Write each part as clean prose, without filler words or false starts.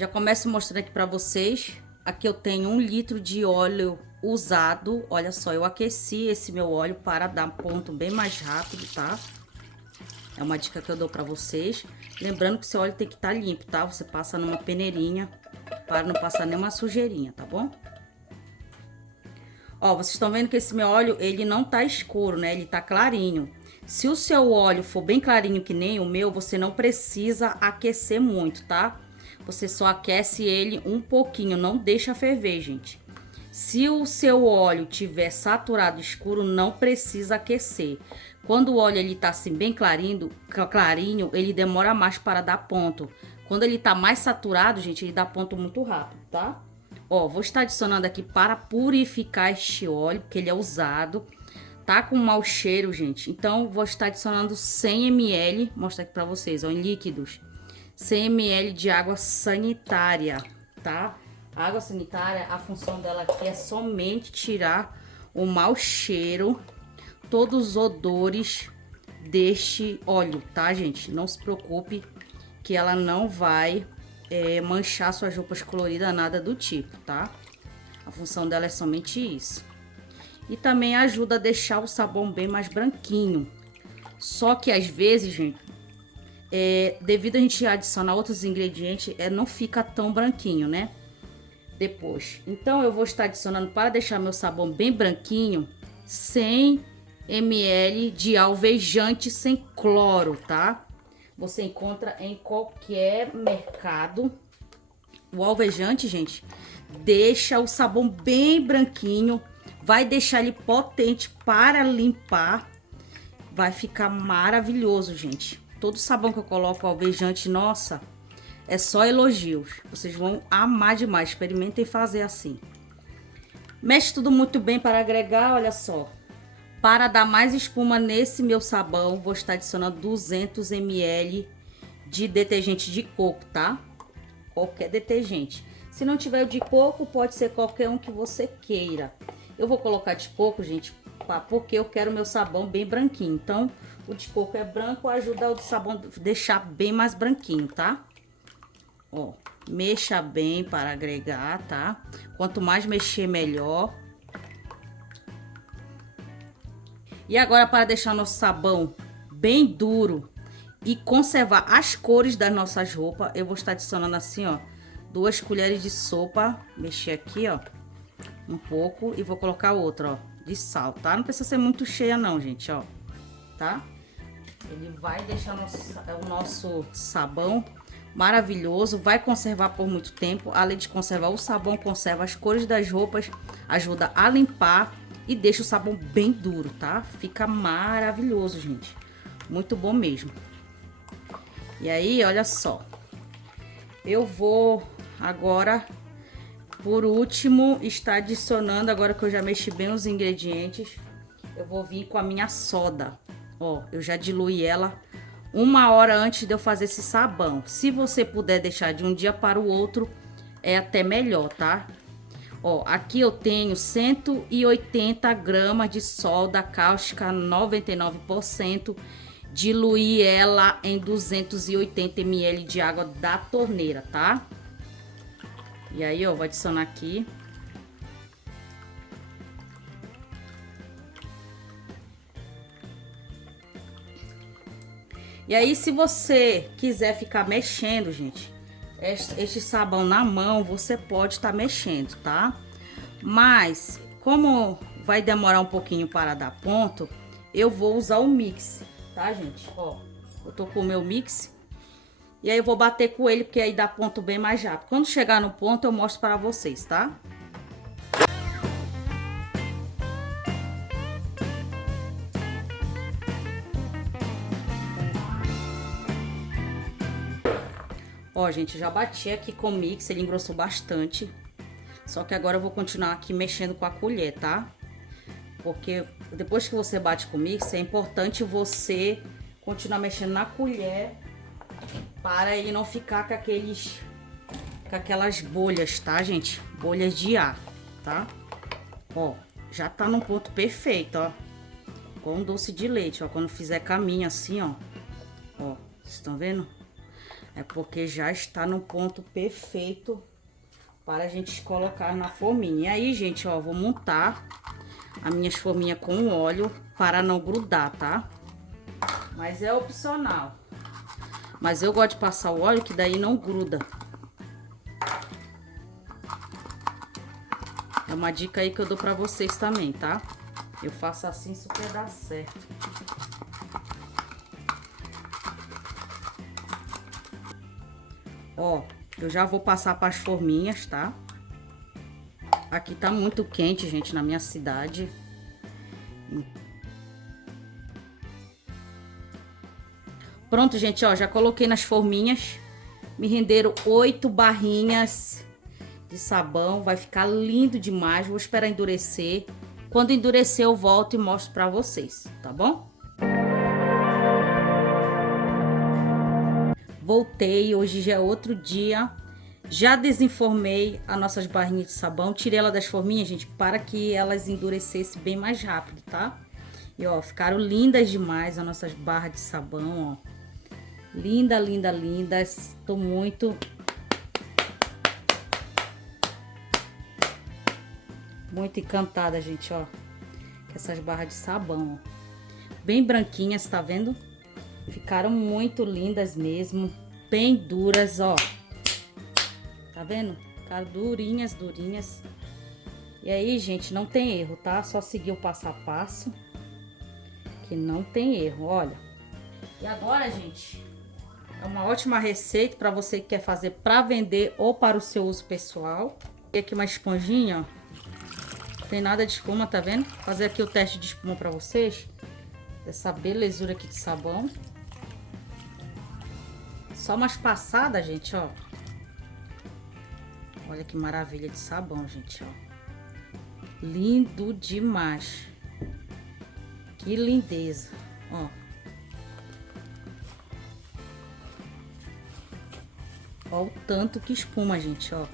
Já começo mostrando aqui pra vocês. Aqui eu tenho 1 litro de óleo usado. Olha só, eu aqueci esse meu óleo para dar ponto bem mais rápido, tá? É uma dica que eu dou pra vocês. Lembrando que seu óleo tem que estar limpo, tá? Você passa numa peneirinha para não passar nenhuma sujeirinha, tá bom? Ó, vocês estão vendo que esse meu óleo, ele não tá escuro, né? Ele tá clarinho. Se o seu óleo for bem clarinho que nem o meu, você não precisa aquecer muito, tá? Você só aquece ele um pouquinho, não deixa ferver, gente. Se o seu óleo tiver saturado escuro, não precisa aquecer. Quando o óleo ele tá assim bem clarinho, ele demora mais para dar ponto. Quando ele tá mais saturado, gente, ele dá ponto muito rápido, tá? Ó, vou estar adicionando aqui para purificar este óleo, porque ele é usado. Tá com mau cheiro, gente. Então, vou estar adicionando 100 ml, mostrar aqui para vocês, ó, em líquidos. 100 ml de água sanitária, tá? A água sanitária, a função dela aqui é somente tirar o mau cheiro, todos os odores deste óleo, tá, gente? Não se preocupe que ela não vai manchar suas roupas coloridas, nada do tipo, tá? A função dela é somente isso. E também ajuda a deixar o sabão bem mais branquinho. Só que às vezes, gente, devido a gente adicionar outros ingredientes, não fica tão branquinho, né? Depois. Então eu vou estar adicionando, para deixar meu sabão bem branquinho, 100 ml de alvejante sem cloro, tá? Você encontra em qualquer mercado. O alvejante, gente, deixa o sabão bem branquinho, vai deixar ele potente para limpar, vai ficar maravilhoso, gente. Todo sabão que eu coloco alvejante, nossa, é só elogios. Vocês vão amar demais, experimentem fazer assim. Mexe tudo muito bem para agregar, olha só. Para dar mais espuma nesse meu sabão, vou estar adicionando 200 ml de detergente de coco, tá? Qualquer detergente. Se não tiver o de coco, pode ser qualquer um que você queira. Eu vou colocar de coco, gente, porque eu quero meu sabão bem branquinho. Então, o de coco é branco, ajuda o de sabão a deixar bem mais branquinho, tá? Ó, mexa bem para agregar, tá? Quanto mais mexer, melhor. E agora, para deixar nosso sabão bem duro e conservar as cores das nossas roupas, eu vou estar adicionando assim, ó, 2 colheres de sopa. Mexer aqui, ó, um pouco, e vou colocar outra, ó, de sal, tá? Não precisa ser muito cheia não, gente, ó, tá? Ele vai deixar o nosso sabão maravilhoso, vai conservar por muito tempo. Além de conservar o sabão, conserva as cores das roupas, ajuda a limpar e deixa o sabão bem duro, tá? Fica maravilhoso, gente. Muito bom mesmo. E aí, olha só. Eu vou agora, por último, estar adicionando, agora que eu já mexi bem os ingredientes, eu vou vir com a minha soda. Ó, eu já diluí ela 1 hora antes de eu fazer esse sabão. Se você puder deixar de um dia para o outro, é até melhor, tá? Ó, aqui eu tenho 180 gramas de soda cáustica 99%. Diluir ela em 280 ml de água da torneira, tá? E aí, ó, vou adicionar aqui. E aí, se você quiser ficar mexendo, gente, este sabão na mão, você pode estar mexendo, tá? Mas, como vai demorar um pouquinho para dar ponto, eu vou usar o mix, tá, gente? Ó, eu tô com o meu mix. E aí eu vou bater com ele, porque aí dá ponto bem mais rápido. Quando chegar no ponto, eu mostro para vocês, tá? Ó, gente, já bati aqui com o mix, ele engrossou bastante. Só que agora eu vou continuar aqui mexendo com a colher, tá? Porque depois que você bate com o mix, é importante você continuar mexendo na colher para ele não ficar com aquelas bolhas, tá, gente? Bolhas de ar, tá? Ó, já tá num ponto perfeito, ó. Com doce de leite, ó. Quando fizer caminho assim, ó. Ó, vocês estão vendo? É porque já está no ponto perfeito para a gente colocar na forminha. E aí, gente, ó, vou montar as minhas forminhas com óleo para não grudar, tá? Mas é opcional. Mas eu gosto de passar o óleo que daí não gruda. É uma dica aí que eu dou pra vocês também, tá? Eu faço assim, super dá certo. Ó, eu já vou passar para as forminhas, tá? Aqui tá muito quente, gente, na minha cidade. Pronto, gente, ó, já coloquei nas forminhas. Me renderam 8 barrinhas de sabão. Vai ficar lindo demais. Vou esperar endurecer. Quando endurecer, eu volto e mostro pra vocês, tá bom? Voltei, hoje já é outro dia. Já desenformei as nossas barrinhas de sabão. Tirei ela das forminhas, gente, para que elas endurecessem bem mais rápido, tá? E, ó, ficaram lindas demais as nossas barras de sabão, ó. Linda, linda, lindas. Tô muito encantada, gente, ó. Com essas barras de sabão, ó. Bem branquinhas, tá vendo? Ficaram muito lindas mesmo. Bem duras, ó. Tá vendo? Ficaram durinhas, durinhas. E aí, gente, não tem erro, tá? Só seguir o passo a passo. Que não tem erro, olha. E agora, gente, é uma ótima receita para você que quer fazer para vender ou para o seu uso pessoal. E aqui uma esponjinha, ó. Não tem nada de espuma, tá vendo? Vou fazer aqui o teste de espuma para vocês. Essa belezura aqui de sabão. Só umas passadas, gente, ó. Olha que maravilha de sabão, gente, ó. Lindo demais. Que lindeza, ó. Ó o tanto que espuma, gente, ó.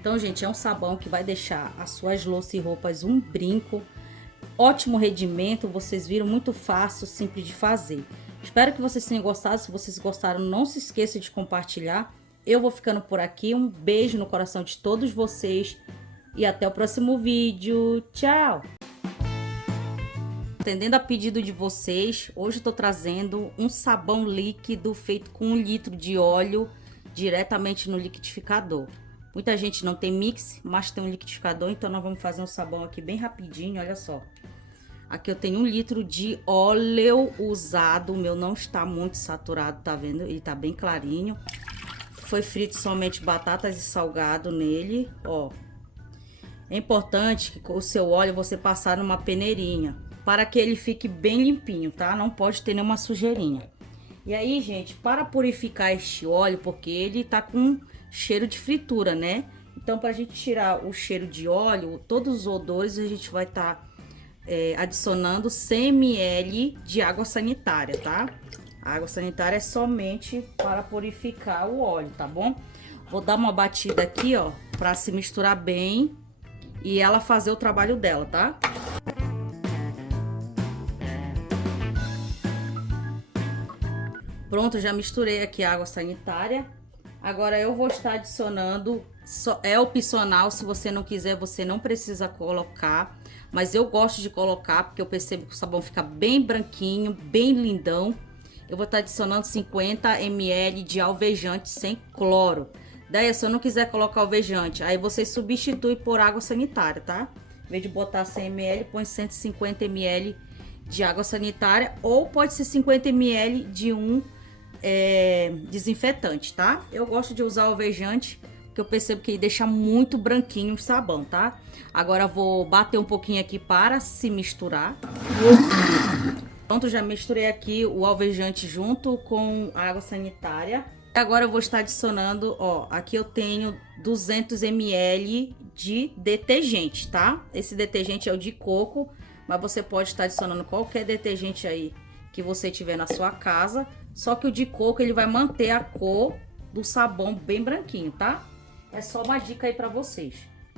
Então, gente, é um sabão que vai deixar as suas louças e roupas um brinco. Ótimo rendimento, vocês viram, muito fácil, simples de fazer. Espero que vocês tenham gostado. Se vocês gostaram, não se esqueça de compartilhar. Eu vou ficando por aqui. Um beijo no coração de todos vocês. E até o próximo vídeo. Tchau! Atendendo a pedido de vocês, hoje eu tô trazendo um sabão líquido feito com 1 litro de óleo diretamente no liquidificador. Muita gente não tem mix, mas tem um liquidificador, então nós vamos fazer um sabão aqui bem rapidinho, olha só. Aqui eu tenho 1 litro de óleo usado, o meu não está muito saturado, tá vendo? Ele tá bem clarinho. Foi frito somente batatas e salgado nele, ó. É importante que o seu óleo você passar numa peneirinha, para que ele fique bem limpinho, tá? Não pode ter nenhuma sujeirinha. E aí, gente, para purificar este óleo, porque ele tá com cheiro de fritura, né? Então, para a gente tirar o cheiro de óleo, todos os odores, a gente vai estar adicionando 100 ml de água sanitária, tá? A água sanitária é somente para purificar o óleo, tá bom? Vou dar uma batida aqui, ó, para se misturar bem e ela fazer o trabalho dela, tá? Pronto, já misturei aqui a água sanitária. Agora eu vou estar adicionando, é opcional, se você não quiser, você não precisa colocar. Mas eu gosto de colocar, porque eu percebo que o sabão fica bem branquinho, bem lindão. Eu vou estar adicionando 50 ml de alvejante sem cloro. Daí, se eu não quiser colocar alvejante, aí você substitui por água sanitária, tá? Em vez de botar 100 ml, põe 150 ml de água sanitária. Ou pode ser 50 ml de um desinfetante, tá? Eu gosto de usar alvejante, que eu percebo que ele deixa muito branquinho o sabão, tá? Agora vou bater um pouquinho aqui para se misturar. Pronto, já misturei aqui o alvejante junto com a água sanitária. Agora eu vou estar adicionando, ó, aqui eu tenho 200 ml de detergente, tá? Esse detergente é o de coco, mas você pode estar adicionando qualquer detergente aí que você tiver na sua casa. Só que o de coco, ele vai manter a cor do sabão bem branquinho, tá? É só uma dica aí pra vocês.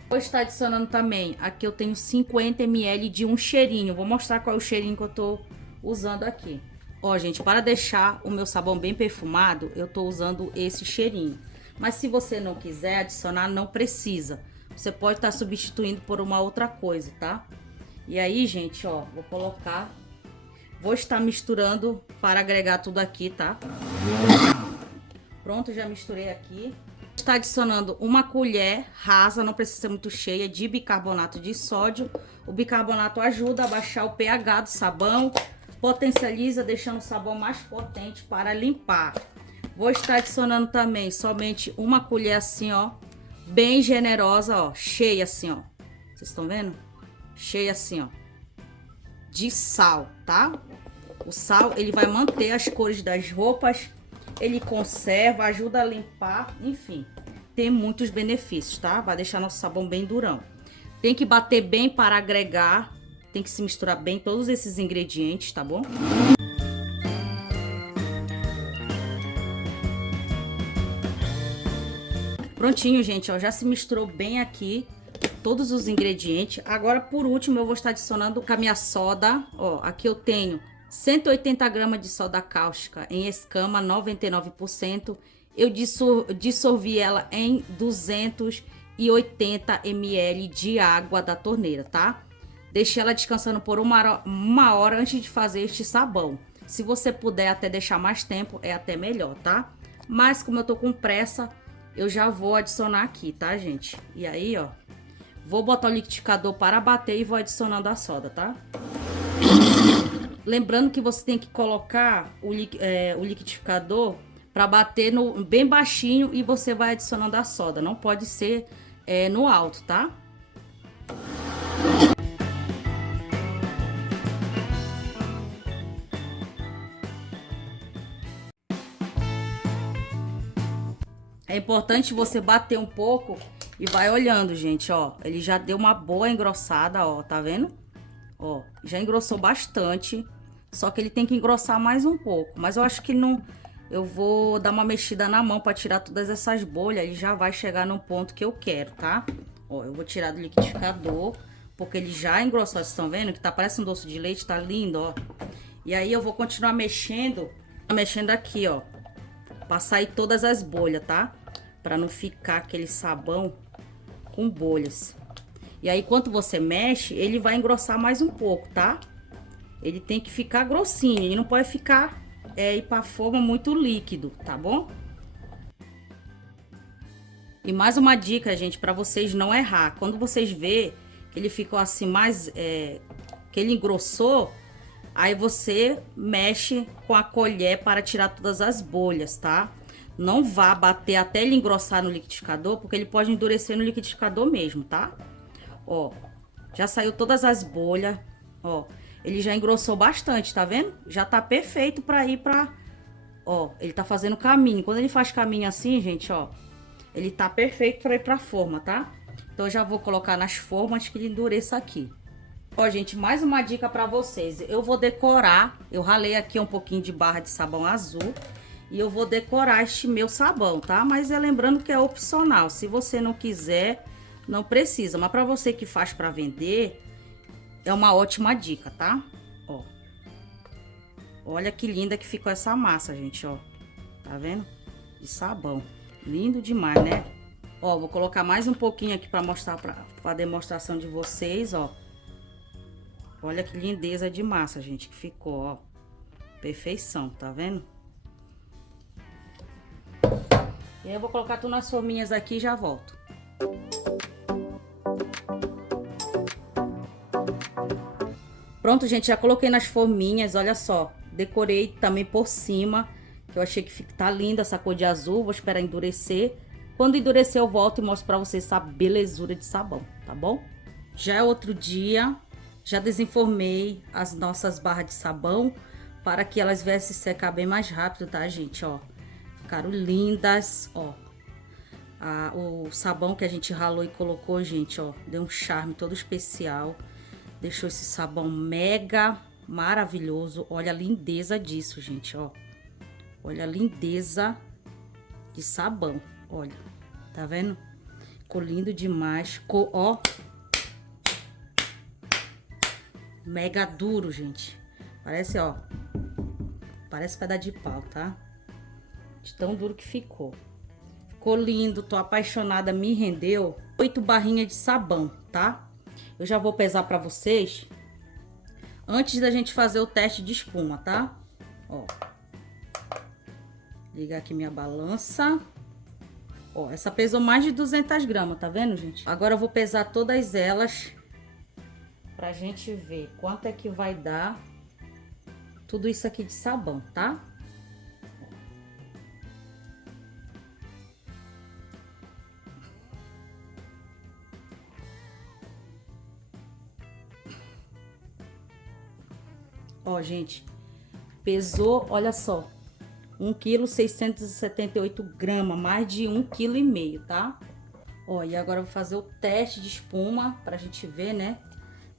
Vou estar adicionando também, aqui eu tenho 50 ml de um cheirinho. Vou mostrar qual é o cheirinho que eu tô usando aqui. Ó, gente, para deixar o meu sabão bem perfumado, eu tô usando esse cheirinho. Mas se você não quiser adicionar, não precisa. Você pode estar substituindo por uma outra coisa, tá? E aí, gente, ó, vou estar misturando para agregar tudo aqui, tá? Pronto, já misturei aqui. Está adicionando uma colher rasa, não precisa ser muito cheia, de bicarbonato de sódio. O bicarbonato ajuda a baixar o pH do sabão, potencializa, deixando o sabão mais potente para limpar. Vou estar adicionando também somente uma colher assim, ó, bem generosa, ó, cheia assim, ó. Vocês estão vendo? Cheia assim, ó, de sal, tá? O sal, ele vai manter as cores das roupas, ele conserva, ajuda a limpar, enfim, tem muitos benefícios, tá? Vai deixar nosso sabão bem durão. Tem que bater bem para agregar, tem que se misturar bem todos esses ingredientes, tá bom? Prontinho, gente, ó, já se misturou bem aqui todos os ingredientes. Agora, por último, eu vou estar adicionando com a minha soda, ó, aqui eu tenho 180 gramas de soda cáustica em escama 99%. Eu dissolvi ela em 280 ml de água da torneira, tá? Deixei ela descansando por uma hora antes de fazer este sabão. Se você puder até deixar mais tempo, é até melhor, tá? Mas como eu tô com pressa, eu já vou adicionar aqui, tá, gente? E aí, ó, vou botar o liquidificador para bater e vou adicionando a soda, tá? Lembrando que você tem que colocar o liquidificador para bater no bem baixinho e você vai adicionando a soda. Não pode ser no alto, tá? É importante você bater um pouco e vai olhando, gente, ó. Ele já deu uma boa engrossada, ó, tá vendo? Ó, já engrossou bastante, só que ele tem que engrossar mais um pouco. Mas eu acho que não... Eu vou dar uma mexida na mão para tirar todas essas bolhas e já vai chegar no ponto que eu quero, tá? Ó, eu vou tirar do liquidificador, porque ele já engrossou. Vocês estão vendo que tá parecendo um doce de leite, tá lindo, ó. E aí eu vou continuar mexendo aqui, ó, pra sair todas as bolhas, tá? Pra não ficar aquele sabão com bolhas. E aí, enquanto você mexe, ele vai engrossar mais um pouco, tá? Ele tem que ficar grossinho, ele não pode ficar ir pra forma muito líquido, tá bom? E mais uma dica, gente, pra vocês não errar. Quando vocês vê que ele ficou assim mais... que ele engrossou, aí você mexe com a colher para tirar todas as bolhas, tá? Não vá bater até ele engrossar no liquidificador, porque ele pode endurecer no liquidificador mesmo, tá? Ó, já saiu todas as bolhas, ó. Ele já engrossou bastante, tá vendo? Já tá perfeito pra ir pra... Ó, ele tá fazendo caminho. Quando ele faz caminho assim, gente, ó, ele tá perfeito pra ir pra forma, tá? Então eu já vou colocar nas formas que ele endureça aqui. Ó, gente, mais uma dica pra vocês. Eu vou decorar, eu ralei aqui um pouquinho de barra de sabão azul e eu vou decorar este meu sabão, tá? Mas lembrando que é opcional. Se você não quiser, não precisa. Mas pra você que faz pra vender, é uma ótima dica, tá? Ó. Olha que linda que ficou essa massa, gente, ó. Tá vendo? De sabão. Lindo demais, né? Ó, vou colocar mais um pouquinho aqui pra mostrar pra demonstração de vocês, ó. Olha que lindeza de massa, gente, que ficou, ó. Perfeição, tá vendo? E aí eu vou colocar tudo nas forminhas aqui e já volto. Pronto, gente, já coloquei nas forminhas, olha só. Decorei também por cima, que eu achei que tá linda essa cor de azul. Vou esperar endurecer. Quando endurecer eu volto e mostro pra vocês essa belezura de sabão, tá bom? Já é outro dia, já desenformei as nossas barras de sabão para que elas viessem secar bem mais rápido, tá, gente? Ó, ficaram lindas, ó. O sabão que a gente ralou e colocou, gente, ó, deu um charme todo especial. Deixou esse sabão mega maravilhoso. Olha a lindeza disso, gente, ó. Olha a lindeza de sabão, olha. Tá vendo? Ficou lindo demais. Ficou, ó, mega duro, gente. Parece, ó, parece pedaço de pau, tá? De tão duro que ficou. Ficou lindo, tô apaixonada, me rendeu 8 barrinhas de sabão, tá? Eu já vou pesar pra vocês antes da gente fazer o teste de espuma, tá? Ó. Ligar aqui minha balança. Ó, essa pesou mais de 200 gramas, tá vendo, gente? Agora eu vou pesar todas elas pra gente ver quanto é que vai dar tudo isso aqui de sabão, tá? Ó, gente, pesou, olha só, 1,678 kg, mais de 1,5 kg, tá? Ó, e agora eu vou fazer o teste de espuma pra gente ver, né?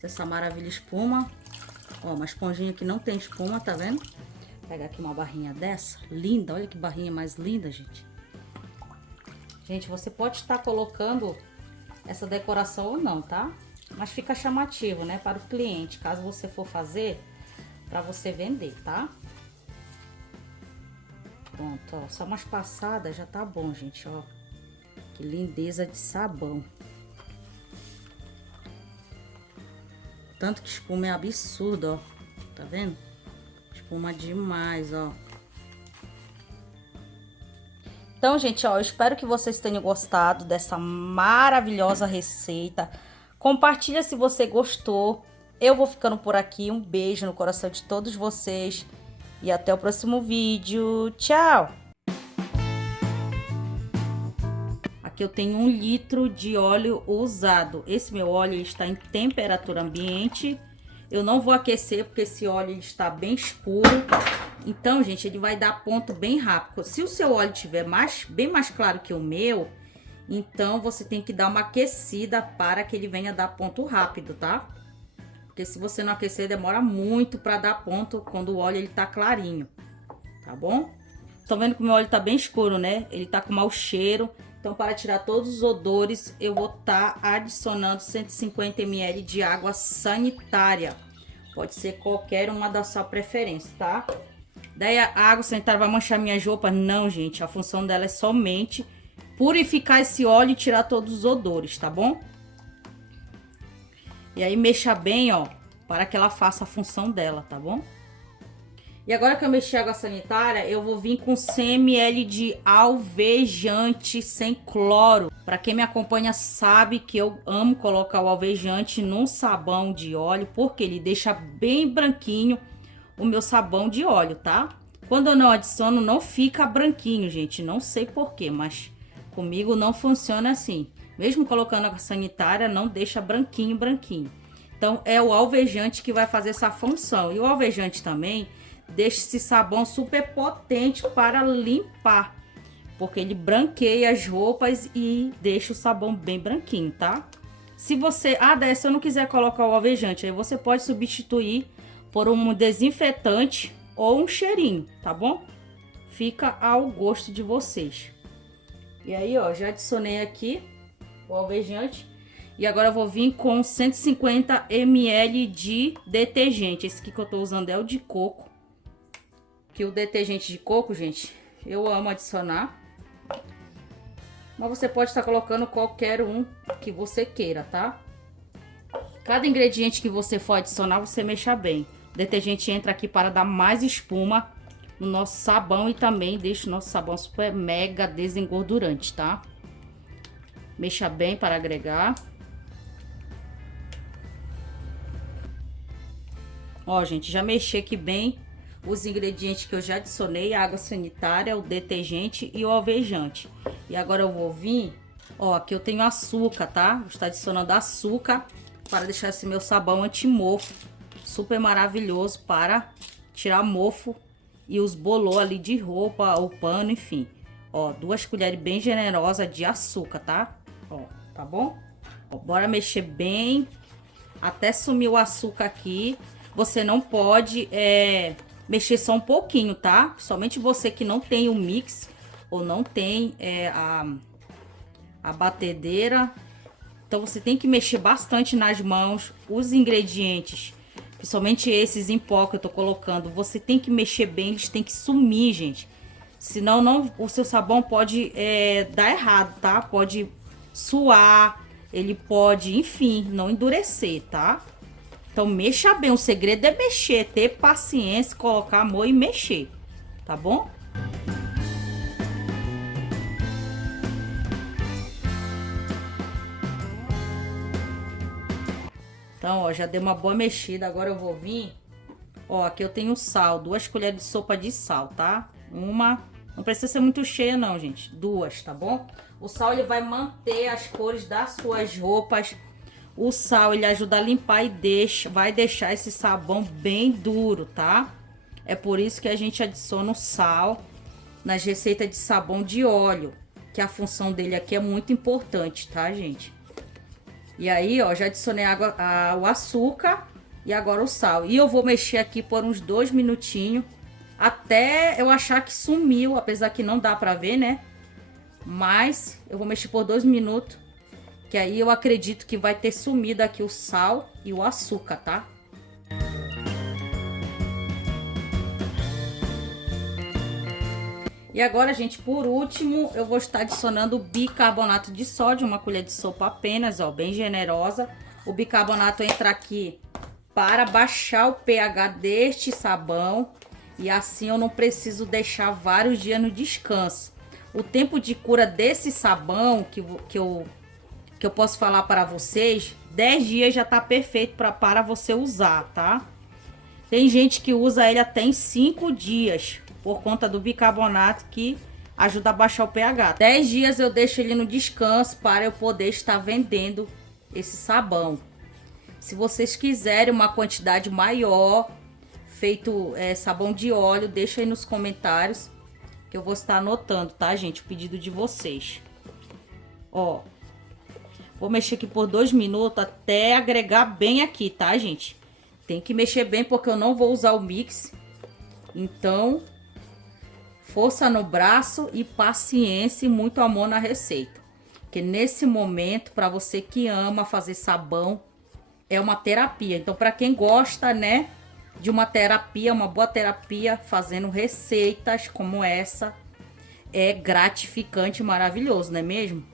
Essa maravilha espuma. Ó, uma esponjinha que não tem espuma, tá vendo? Vou pegar aqui uma barrinha dessa, linda, olha que barrinha mais linda, gente. Gente, você pode estar colocando essa decoração ou não, tá? Mas fica chamativo, né, para o cliente, caso você for fazer para você vender, tá? Pronto, ó, só umas passadas já tá bom, gente, ó. Que lindeza de sabão. Tanto que espuma é absurdo, ó. Tá vendo? Espuma demais, ó. Então, gente, ó, eu espero que vocês tenham gostado dessa maravilhosa receita. Compartilha se você gostou. Eu vou ficando por aqui. Um beijo no coração de todos vocês. E até o próximo vídeo. Tchau! Aqui eu tenho 1 litro de óleo usado. Esse meu óleo está em temperatura ambiente. Eu não vou aquecer porque esse óleo está bem escuro. Então, gente, ele vai dar ponto bem rápido. Se o seu óleo tiver bem mais claro que o meu, então você tem que dar uma aquecida para que ele venha dar ponto rápido, tá? Porque se você não aquecer, demora muito para dar ponto quando o óleo ele tá clarinho, tá bom? Estão vendo que o meu óleo tá bem escuro, né? Ele tá com mau cheiro. Então, para tirar todos os odores, eu vou estar adicionando 150 ml de água sanitária. Pode ser qualquer uma da sua preferência, tá? Daí a água sanitária vai manchar minhas roupas? Não, gente. A função dela é somente purificar esse óleo e tirar todos os odores, tá bom? E aí mexa bem, ó, para que ela faça a função dela, tá bom? E agora que eu mexi a água sanitária, eu vou vir com 100 ml de alvejante sem cloro. Para quem me acompanha sabe que eu amo colocar o alvejante num sabão de óleo, porque ele deixa bem branquinho o meu sabão de óleo, tá? Quando eu não adiciono, não fica branquinho, gente. Não sei porquê, mas comigo não funciona assim. Mesmo colocando água sanitária, não deixa branquinho. Então, é o alvejante que vai fazer essa função. E o alvejante também deixa esse sabão super potente para limpar, porque ele branqueia as roupas e deixa o sabão bem branquinho, tá? Se você, se eu não quiser colocar o alvejante, aí você pode substituir por um desinfetante ou um cheirinho, tá bom? Fica ao gosto de vocês. E aí, ó, já adicionei aqui o alvejante. E agora eu vou vir com 150 ml de detergente. Esse aqui que eu tô usando é o de coco. Que o detergente de coco, gente, eu amo adicionar. Mas você pode estar colocando qualquer um que você queira, tá? Cada ingrediente que você for adicionar, você mexa bem. O detergente entra aqui para dar mais espuma no nosso sabão e também deixa o nosso sabão super mega desengordurante, tá? Mexa bem para agregar. Ó, gente, já mexi aqui bem os ingredientes que eu já adicionei, a água sanitária, o detergente e o alvejante. E agora eu vou vir, ó, aqui eu tenho açúcar, tá? Vou estar adicionando açúcar para deixar esse meu sabão anti-mofo super maravilhoso para tirar mofo e os bolô ali de roupa ou pano, enfim. Ó, 2 colheres bem generosas de açúcar, tá? Ó, tá bom? Ó, bora mexer bem até sumir o açúcar aqui. Você não pode mexer só um pouquinho, tá? Somente você que não tem o mix ou não tem a batedeira. Então você tem que mexer bastante nas mãos. Os ingredientes Principalmente esses em pó que eu tô colocando. Você tem que mexer bem, eles têm que sumir, gente. Senão não, o seu sabão pode dar errado, tá? Pode suar, ele pode, enfim, não endurecer, tá? Então mexa bem, o segredo é mexer, ter paciência, colocar amor e mexer, tá bom? Então, ó, já dei uma boa mexida, agora eu vou vir. Ó, aqui eu tenho sal, 2 colheres de sopa de sal, tá? Uma, não precisa ser muito cheia não, gente, 2, tá bom? O sal, ele vai manter as cores das suas roupas. O sal, ele ajuda a limpar e vai deixar esse sabão bem duro, tá? É por isso que a gente adiciona o sal nas receitas de sabão de óleo, que a função dele aqui é muito importante, tá, gente? E aí, ó, já adicionei o açúcar e agora o sal. E eu vou mexer aqui por uns 2 minutinhos, até eu achar que sumiu, apesar que não dá pra ver, né? Mas eu vou mexer por 2 minutos, que aí eu acredito que vai ter sumido aqui o sal e o açúcar, tá? E agora, gente, por último, eu vou estar adicionando o bicarbonato de sódio, uma colher de sopa apenas, ó, bem generosa. O bicarbonato entra aqui para baixar o pH deste sabão e assim eu não preciso deixar vários dias no descanso. O tempo de cura desse sabão que eu posso falar para vocês, 10 dias já tá perfeito para você usar, tá? Tem gente que usa ele até em 5 dias, por conta do bicarbonato que ajuda a baixar o pH. 10 dias eu deixo ele no descanso para eu poder estar vendendo esse sabão. Se vocês quiserem uma quantidade maior, feito sabão de óleo, deixa aí nos comentários que eu vou estar anotando, tá, gente? O pedido de vocês. Ó, vou mexer aqui por 2 minutos até agregar bem aqui, tá, gente? Tem que mexer bem porque eu não vou usar o mix. Então, força no braço e paciência e muito amor na receita. Porque nesse momento, para você que ama fazer sabão, é uma terapia. Então, para quem gosta, né, de uma terapia, uma boa terapia, fazendo receitas como essa, é gratificante e maravilhoso, não é mesmo?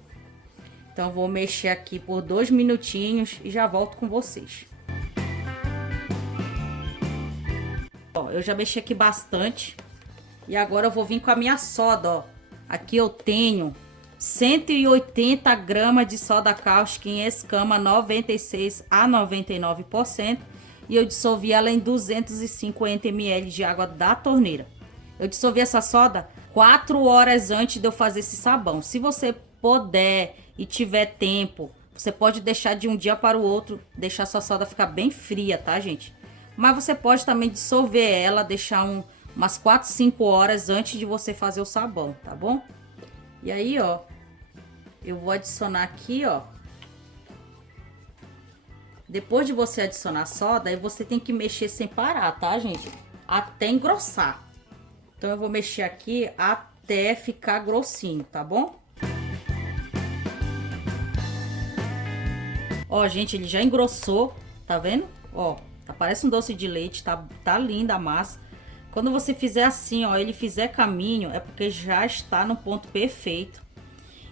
Então, vou mexer aqui por 2 minutinhos e já volto com vocês. Ó, eu já mexi aqui bastante. E agora eu vou vir com a minha soda, ó. Aqui eu tenho 180 gramas de soda cáustica em escama 96 a 99%. E eu dissolvi ela em 250 ml de água da torneira. Eu dissolvi essa soda 4 horas antes de eu fazer esse sabão. Se você puder e tiver tempo, você pode deixar de um dia para o outro, deixar sua soda ficar bem fria, tá, gente? Mas você pode também dissolver ela, deixar umas 4, 5 horas antes de você fazer o sabão, tá bom? E aí, ó, eu vou adicionar aqui, ó. Depois de você adicionar a soda, aí você tem que mexer sem parar, tá, gente? Até engrossar. Então, eu vou mexer aqui até ficar grossinho, tá bom? Ó, gente, ele já engrossou, tá vendo? Ó, tá, parece um doce de leite, tá linda a massa. Quando você fizer assim, ó, ele fizer caminho, é porque já está no ponto perfeito.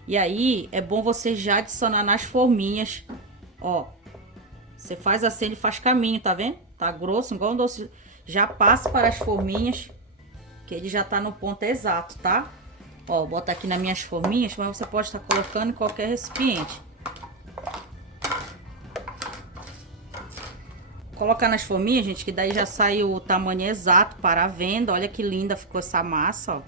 E aí, é bom você já adicionar nas forminhas, ó. Você faz assim, ele faz caminho, tá vendo? Tá grosso, igual um doce. Já passa para as forminhas, que ele já tá no ponto exato, tá? Ó, bota aqui nas minhas forminhas, mas você pode estar colocando em qualquer recipiente. Colocar nas forminhas, gente, que daí já sai o tamanho exato para a venda. Olha que linda ficou essa massa, ó.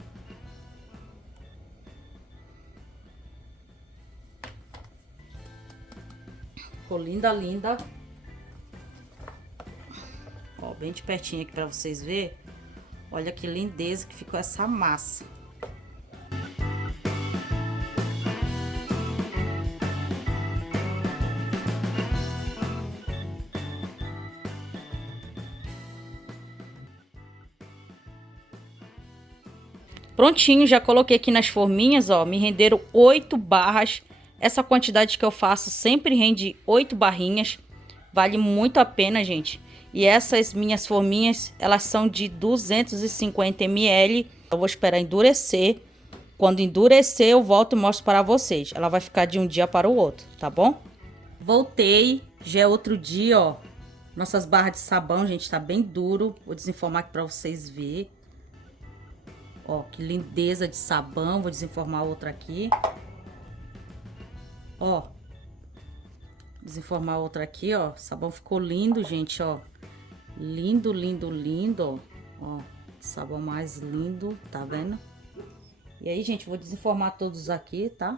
Ficou linda, linda. Ó, bem de pertinho aqui para vocês verem. Olha que lindeza que ficou essa massa. Prontinho, já coloquei aqui nas forminhas, ó, me renderam 8 barras. Essa quantidade que eu faço sempre rende 8 barrinhas. Vale muito a pena, gente. E essas minhas forminhas, elas são de 250 ml. Eu vou esperar endurecer. Quando endurecer, eu volto e mostro para vocês. Ela vai ficar de um dia para o outro, tá bom? Voltei, já é outro dia, ó. Nossas barras de sabão, gente, tá bem duro. Vou desenformar aqui para vocês verem. Ó, que lindeza de sabão. Vou desenformar outra aqui. Ó. Desenformar outra aqui, ó. O sabão ficou lindo, gente, ó. Lindo, lindo, lindo, ó. Ó, sabão mais lindo, tá vendo? E aí, gente, vou desenformar todos aqui, tá?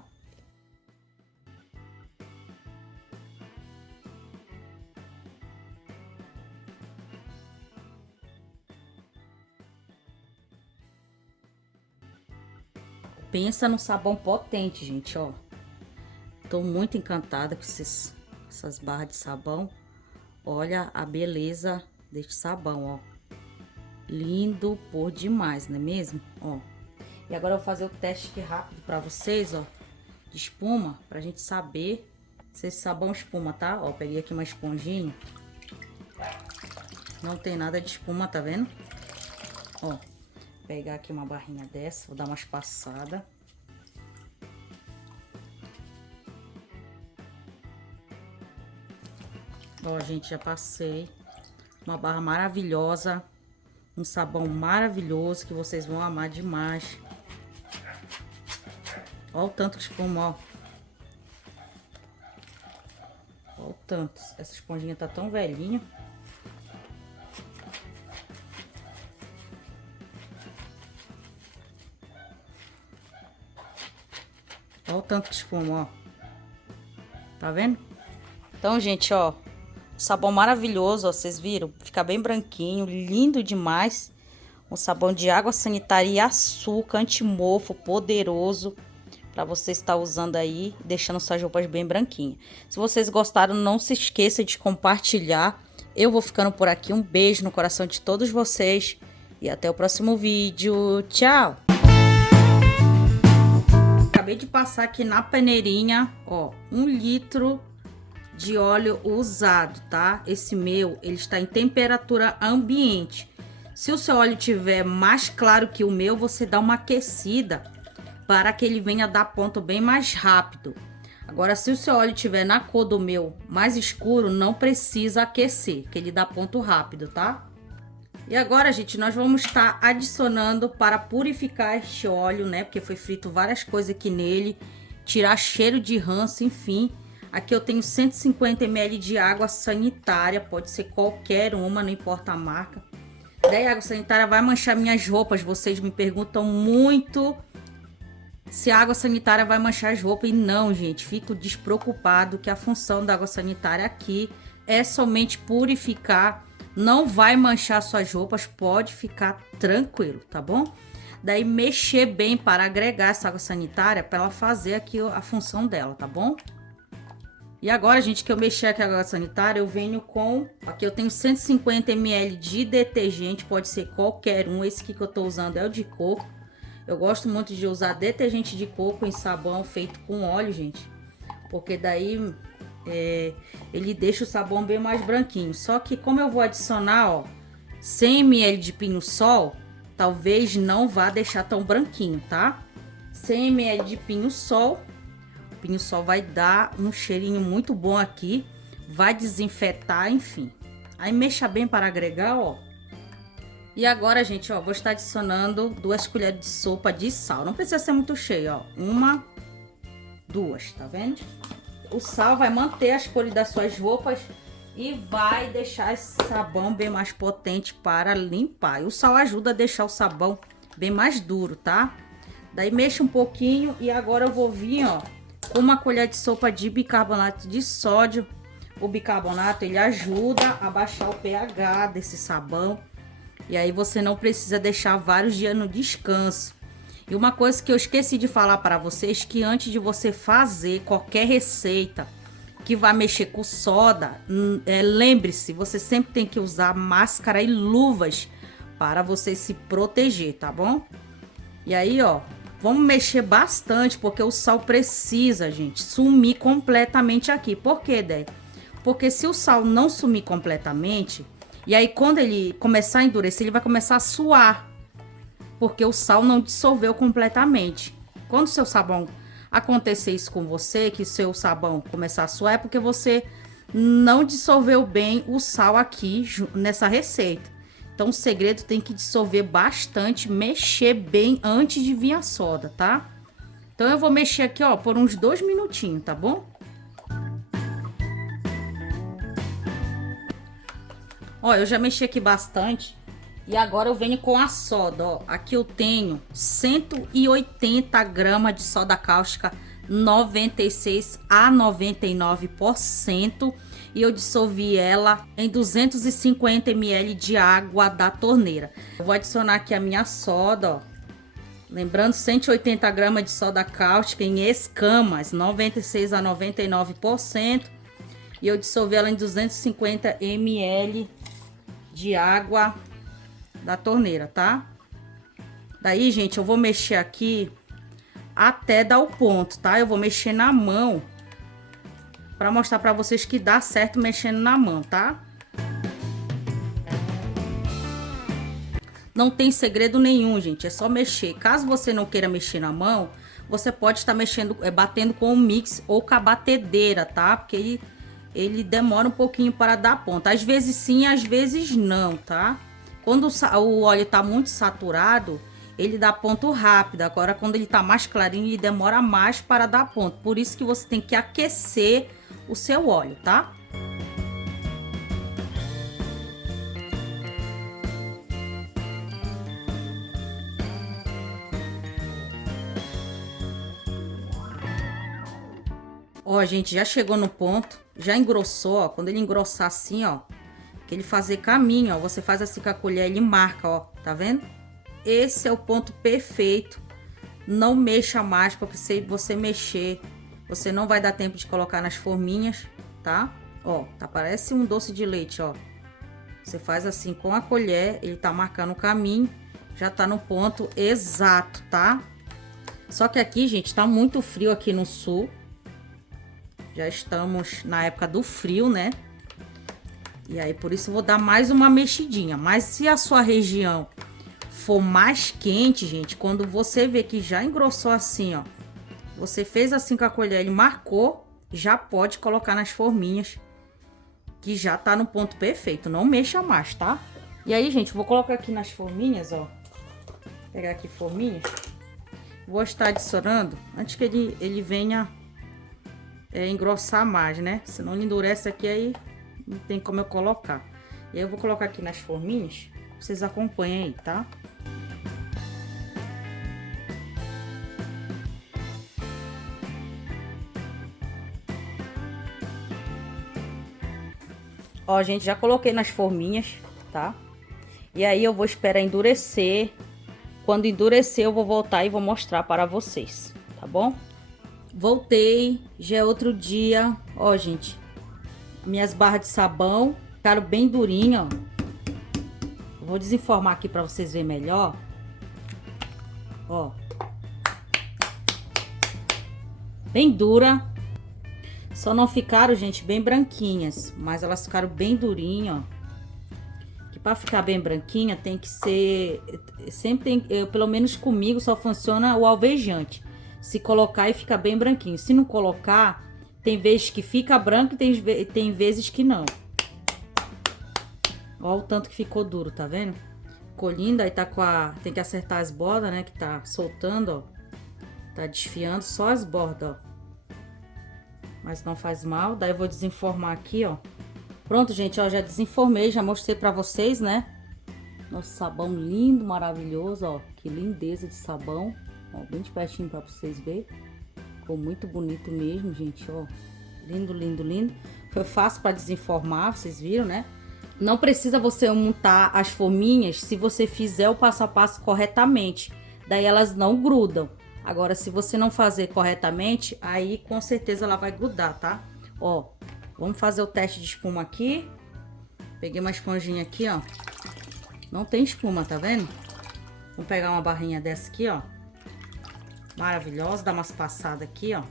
Pensa no sabão potente, gente, ó. Tô muito encantada com essas barras de sabão. Olha a beleza deste sabão, ó. Lindo por demais, não é mesmo? Ó. E agora eu vou fazer o teste aqui rápido pra vocês, ó. De espuma, pra gente saber se esse sabão espuma, tá? Ó, peguei aqui uma esponjinha. Não tem nada de espuma, tá vendo? Ó. Vou pegar aqui uma barrinha dessa, vou dar umas passadas. Ó, gente, já passei. Uma barra maravilhosa. Um sabão maravilhoso que vocês vão amar demais. Ó o tanto de espuma, ó. Ó o tanto. Essa esponjinha tá tão velhinha. Ó o tanto de espuma, ó. Tá vendo? Então, gente, ó. Sabão maravilhoso, ó, vocês viram? Fica bem branquinho, lindo demais. Um sabão de água sanitária e açúcar, antimofo, poderoso. Pra você estar usando aí, deixando suas roupas bem branquinhas. Se vocês gostaram, não se esqueça de compartilhar. Eu vou ficando por aqui. Um beijo no coração de todos vocês. E até o próximo vídeo. Tchau! Acabei de passar aqui na peneirinha, ó, 1 litro de óleo usado, tá? Esse meu, ele está em temperatura ambiente. Se o seu óleo tiver mais claro que o meu, você dá uma aquecida para que ele venha dar ponto bem mais rápido. Agora, se o seu óleo tiver na cor do meu mais escuro, não precisa aquecer, que ele dá ponto rápido, tá? E agora, gente, nós vamos estar adicionando para purificar este óleo, né? Porque foi frito várias coisas aqui nele, tirar cheiro de ranço, enfim. Aqui eu tenho 150 ml de água sanitária, pode ser qualquer uma, não importa a marca. Daí a água sanitária vai manchar minhas roupas, vocês me perguntam muito se a água sanitária vai manchar as roupas. E não, gente, fico despreocupado que a função da água sanitária aqui é somente purificar, não vai manchar suas roupas, pode ficar tranquilo, tá bom? Daí mexer bem para agregar essa água sanitária para ela fazer aqui a função dela, tá bom? E agora, gente, que eu mexi aqui a água sanitária, eu venho com... Aqui eu tenho 150 ml de detergente, pode ser qualquer um. Esse aqui que eu tô usando é o de coco. Eu gosto muito de usar detergente de coco em sabão feito com óleo, gente. Porque daí ele deixa o sabão bem mais branquinho. Só que como eu vou adicionar, ó, 100 ml de pinho-sol, talvez não vá deixar tão branquinho, tá? 100 ml de pinho-sol. O pinho-sol vai dar um cheirinho muito bom aqui, vai desinfetar, enfim. Aí mexa bem para agregar, ó. E agora, gente, ó, vou estar adicionando 2 colheres de sopa de sal. Não precisa ser muito cheio, ó. 1, 2, tá vendo? O sal vai manter as cores das suas roupas e vai deixar esse sabão bem mais potente para limpar. E o sal ajuda a deixar o sabão bem mais duro, tá? Daí mexa um pouquinho e agora eu vou vir, ó, com uma colher de sopa de bicarbonato de sódio. O bicarbonato, ele ajuda a baixar o pH desse sabão. E aí você não precisa deixar vários dias no descanso. E uma coisa que eu esqueci de falar para vocês, que antes de você fazer qualquer receita que vai mexer com soda, lembre-se, você sempre tem que usar máscara e luvas para você se proteger, tá bom? E aí, ó, vamos mexer bastante, porque o sal precisa, gente, sumir completamente aqui. Por quê, Dé? Porque se o sal não sumir completamente, E aí, quando ele começar a endurecer, ele vai começar a suar, porque o sal não dissolveu completamente. Quando o seu sabão acontecer isso com você, que seu sabão começar a suar, é porque você não dissolveu bem o sal aqui nessa receita. Então, o segredo tem que dissolver bastante, mexer bem antes de vir a soda, tá? Então, eu vou mexer aqui, ó, por uns 2 minutinhos, tá bom? Ó, eu já mexi aqui bastante. E agora eu venho com a soda, ó. Aqui eu tenho 180 gramas de soda cáustica 96 a 99%. E eu dissolvi ela em 250 ml de água da torneira. Eu vou adicionar aqui a minha soda, ó. Lembrando, 180 gramas de soda cáustica em escamas, 96 a 99%. E eu dissolvi ela em 250 ml de água da torneira, tá? Daí, gente, eu vou mexer aqui até dar o ponto, tá? Eu vou mexer na mão para mostrar para vocês que dá certo mexendo na mão, tá? Não tem segredo nenhum, gente, é só mexer. Caso você não queira mexer na mão, você pode estar mexendo, batendo com o mix ou com a batedeira, tá? Porque ele demora um pouquinho para dar ponto. Às vezes sim, às vezes não, tá? Quando o óleo tá muito saturado, ele dá ponto rápido. Agora, quando ele tá mais clarinho, ele demora mais para dar ponto. Por isso que você tem que aquecer o seu óleo, tá? Ó, gente, já chegou no ponto, já engrossou, ó. Quando ele engrossar assim, ó, que ele fazer caminho, ó, você faz assim com a colher, ele marca, ó, tá vendo? Esse é o ponto perfeito. Não mexa mais, porque se você mexer, você não vai dar tempo de colocar nas forminhas, tá? Ó, tá, parece um doce de leite, ó. Você faz assim com a colher, ele tá marcando o caminho, já tá no ponto exato, tá? Só que aqui, gente, tá muito frio aqui no sul. Já estamos na época do frio, né? E aí, por isso, eu vou dar mais uma mexidinha. Mas se a sua região for mais quente, gente, quando você vê que já engrossou assim, ó, você fez assim com a colher, ele marcou, já pode colocar nas forminhas, que já tá no ponto perfeito. Não mexa mais, tá? E aí, gente, vou colocar aqui nas forminhas, ó. Vou pegar aqui forminhas. Vou estar adicionando antes que ele venha engrossar mais, né? Senão ele endurece aqui, aí não tem como eu colocar. E aí eu vou colocar aqui nas forminhas, vocês acompanhem aí, tá? Ó, gente, já coloquei nas forminhas, tá? E aí eu vou esperar endurecer. Quando endurecer, eu vou voltar e vou mostrar para vocês, tá bom? Voltei, já é outro dia. Ó, gente, minhas barras de sabão ficaram bem durinhas, ó. Vou desenformar aqui para vocês verem melhor. Ó. Bem dura. Só não ficaram, gente, bem branquinhas, mas elas ficaram bem durinhas, ó. Que para ficar bem branquinha tem que ser... Sempre tem... pelo menos comigo só funciona o alvejante. Se colocar e fica bem branquinho. Se não colocar, tem vezes que fica branco e tem vezes que não. Ó o tanto que ficou duro, tá vendo? Ficou lindo, aí tá com a... Tem que acertar as bordas, né? Que tá soltando, ó. Tá desfiando só as bordas, ó. Mas não faz mal. Daí eu vou desenformar aqui, ó. Pronto, gente, ó. Já desenformei, já mostrei pra vocês, né? Nosso sabão lindo, maravilhoso, ó. Que lindeza de sabão. Ó, bem de pertinho pra vocês verem. Ficou muito bonito mesmo, gente, ó. Lindo, lindo, lindo. Foi fácil pra desenformar, vocês viram, né? Não precisa você untar as forminhas se você fizer o passo a passo corretamente. Daí elas não grudam. Agora, se você não fazer corretamente, aí com certeza ela vai grudar, tá? Ó, vamos fazer o teste de espuma aqui. Peguei uma esponjinha aqui, ó. Não tem espuma, tá vendo? Vamos pegar uma barrinha dessa aqui, ó. Maravilhosa, dá umas passadas aqui, ó.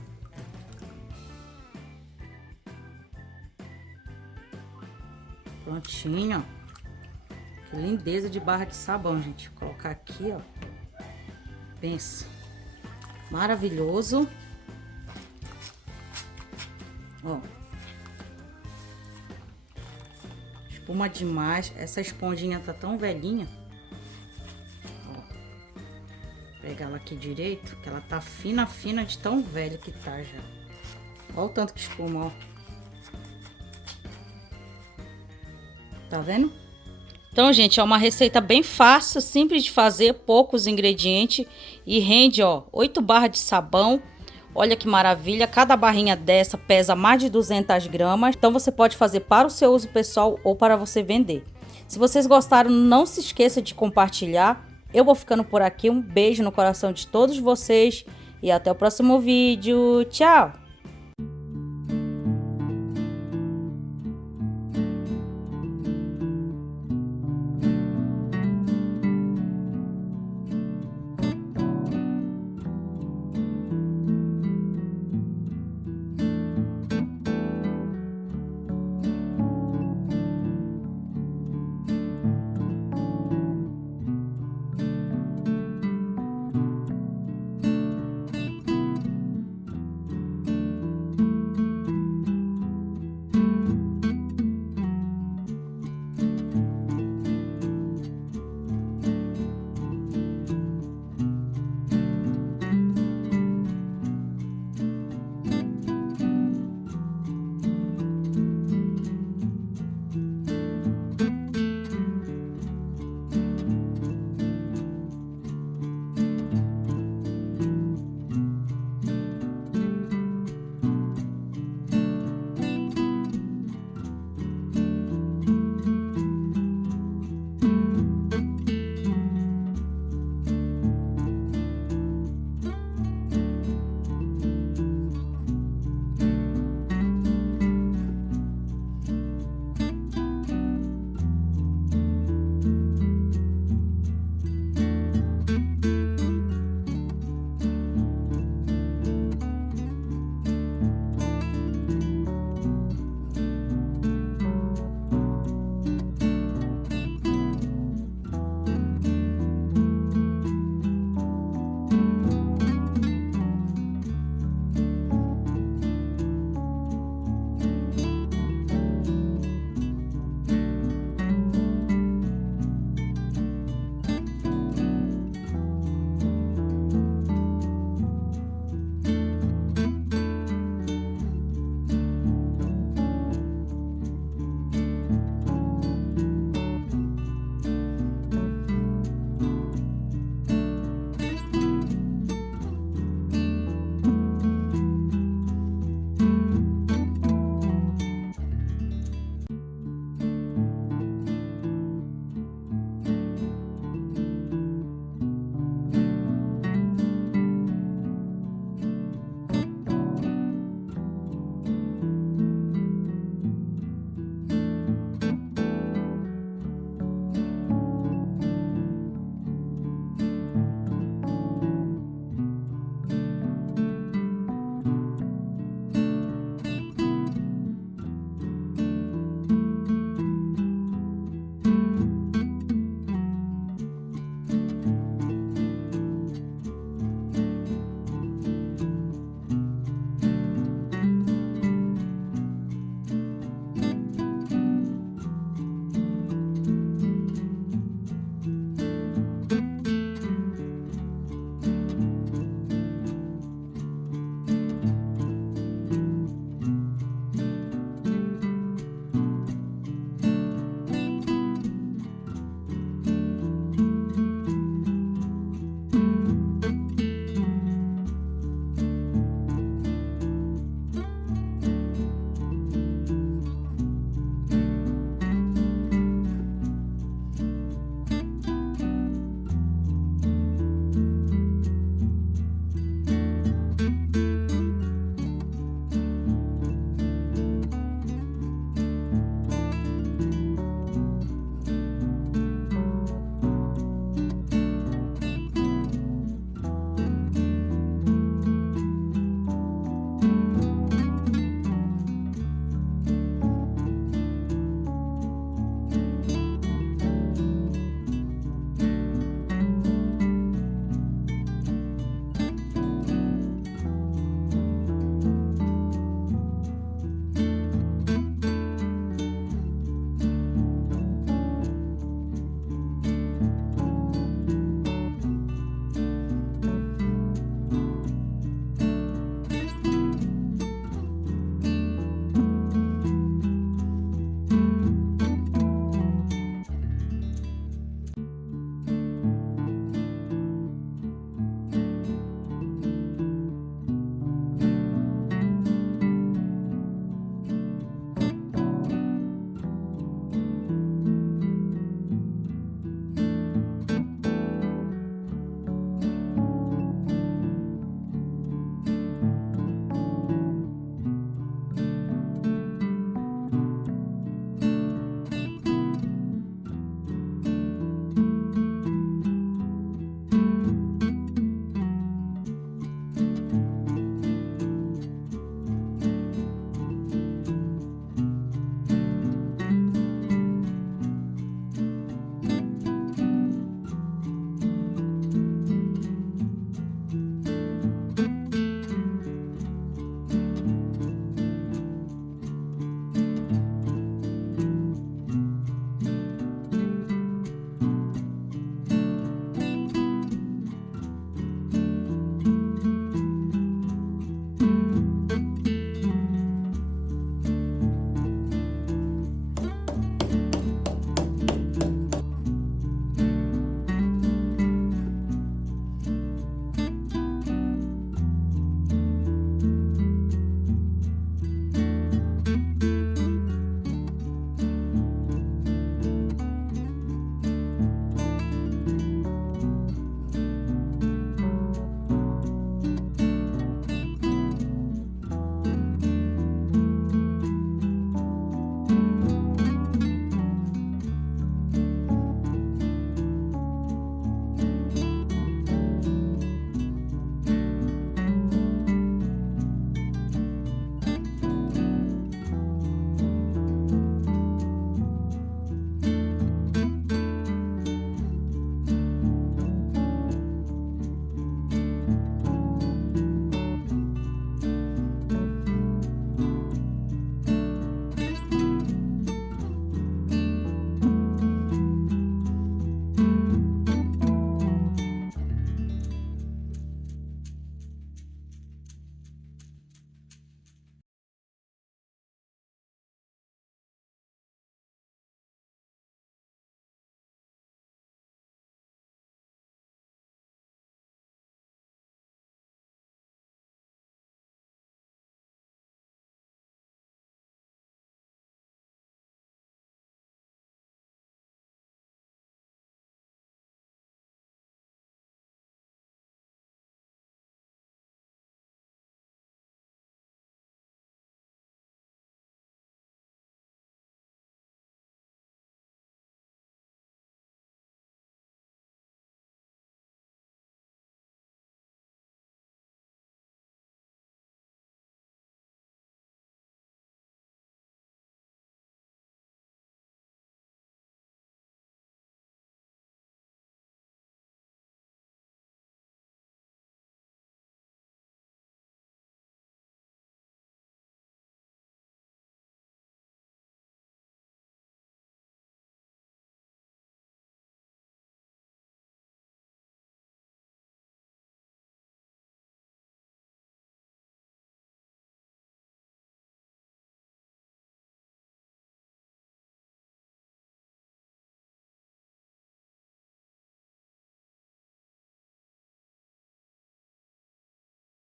Prontinho, ó. Que lindeza de barra de sabão, gente. Vou colocar aqui, ó. Pensa. Maravilhoso. Ó. Espuma demais. Essa esponjinha tá tão velhinha. Ó. Vou pegar ela aqui direito, que ela tá fina, fina de tão velha que tá já. Ó o tanto que espuma, ó. Tá vendo? Então, gente, é uma receita bem fácil, simples de fazer, poucos ingredientes e rende, ó, 8 barras de sabão. Olha que maravilha, cada barrinha dessa pesa mais de 200 gramas. Então, você pode fazer para o seu uso pessoal ou para você vender. Se vocês gostaram, não se esqueça de compartilhar. Eu vou ficando por aqui, um beijo no coração de todos vocês e até o próximo vídeo. Tchau!